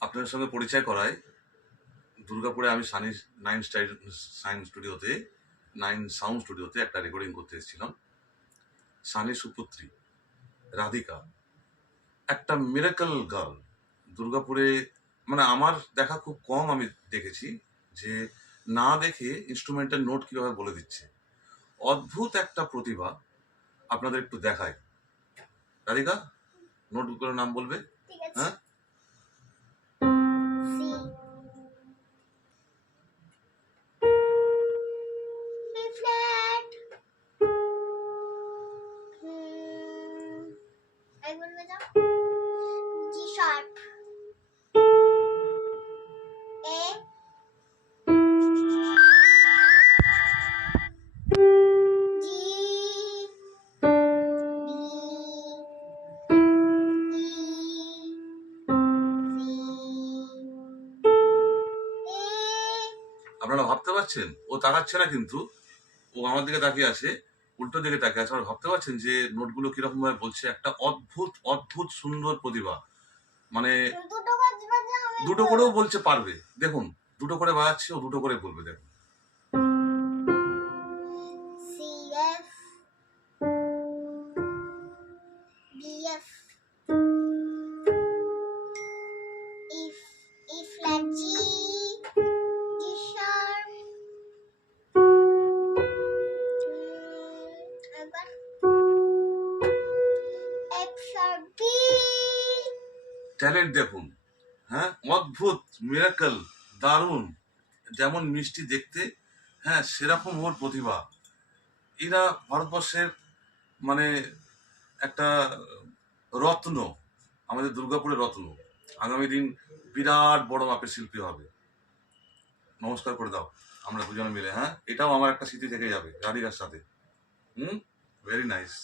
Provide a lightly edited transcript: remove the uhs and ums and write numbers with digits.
আপনাদের সঙ্গে পরিচয় করায়, দুর্গাপুরে আমি সানি সাইন স্টুডিওতে, নাইন সাউন্ড স্টুডিওতে একটা রেকর্ডিং করতে এসেছিলাম। সানি সুপুত্রী রাধিকা একটা মিরাকল গার্ল। দুর্গাপুরে মানে আমার দেখা খুব কম আমি দেখেছি যে না দেখে ইনস্ট্রুমেন্টের নোট কিভাবে বলে দিচ্ছে। অদ্ভুত একটা প্রতিভা। আপনাদের একটু দেখায়। রাধিকা, নোটগুলোর নাম বলবে? হ্যাঁ, আপনারা ভাবতে পারছেন ও তাকাচ্ছে না, কিন্তু ও আমার দিকে তাকিয়ে আছে, উল্টো দিকে তাকিয়ে আছে। আপনারা ভাবতে পারছেন যে নোটগুলো কিরকম ভাবে বলছে। একটা অদ্ভুত অদ্ভুত সুন্দর প্রতিভা। মানে দুটো করেও বলছে, পারবে। দেখুন, দুটো করে বাজাচ্ছে, ও দুটো করে বলবে। দেখুন, ট্যালেন্ট দেখুন। হ্যাঁ, অদ্ভুত, মিরাকল, দারুণ। যেমন মিষ্টি দেখতে, হ্যাঁ সেরকম ওর প্রতিভা। এরা ভারতবর্ষের মানে একটা রত্ন, আমাদের দুর্গাপুরের রত্ন। আগামী দিন বিরাট বড় মাপের শিল্পী হবে। নমস্কার করে দাও আমরা দুজনে মিলে। হ্যাঁ, এটাও আমার একটা স্মৃতি থেকে যাবে রাধিকার সাথে। Very nice.